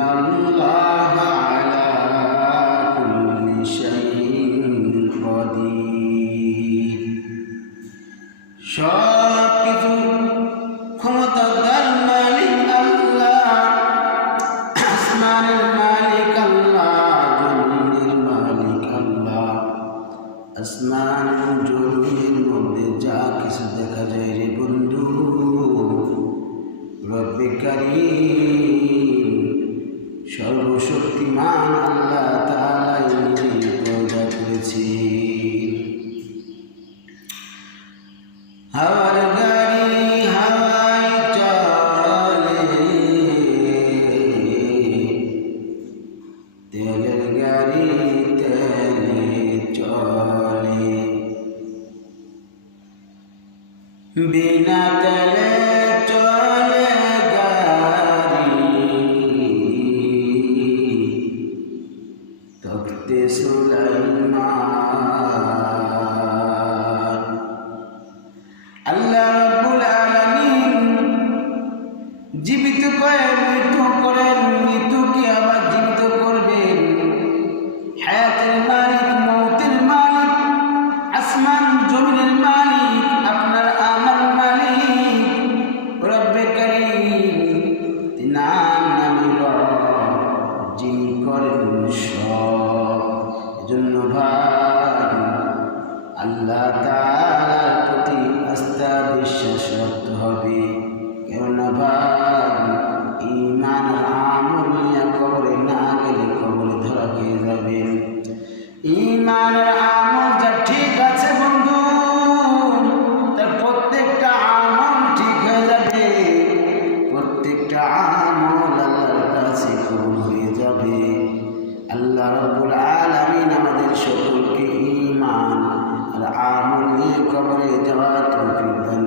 ইন্নাল্লাহা আলা কুল্লি শাইইন কাদির। সবকিছু ক্ষমতার মালিক আল্লাহ, আসমানের মালিক আল্লাহ, জমিনের মালিক আল্লাহ। আসমান এবং জমিনের মধ্যে যা কিছু দেখা যায় রে বন্ধু, রব্বে কারীম সর্বশক্তিমান আল্লাহ তাআলাই নিজেই পয়দা করেছেন। হাওয়ার গাড়ি হাওয়ায় চলে, তেলের গাড়ি তেলে চলে, বিনা তেলে চলে গাড়ি, তখতে সুলাইমান। আল্লাহ রাব্বুল আলামিন জীবিত করেন, মৃত্যু করেন, মৃত্যুকে আবার জীবিত করবেন। হায়াতের মালিক, মৌতের মালিক, আসমান জমিনের মালিক, আপনার আমার মালিক রব্বে কারীম। তিনার নামে যিনি করেন সব। এজন্য ভাই আল্লাহ তাআলার প্রতি আস্থা বিশ্বাস রাখতে হবে। কেননা ভাই ঈমান আমল নিয়ে কবরে না গেলে কবরে ধরা খেয়ে যাবেন। ঈমান আমল যা ঠিক আছে বন্ধু, তার প্রত্যেকটা আমল ঠিক হয়ে যাবে, প্রত্যেকটা আমল আল্লাহর কাছে কবুল হয়ে যাবে। আল্লাহ রাব্বুল আলামিন আমাদের সকলকে ঈমান আর আমল নিয়ে কবরে যাওয়ার তৌফিক দান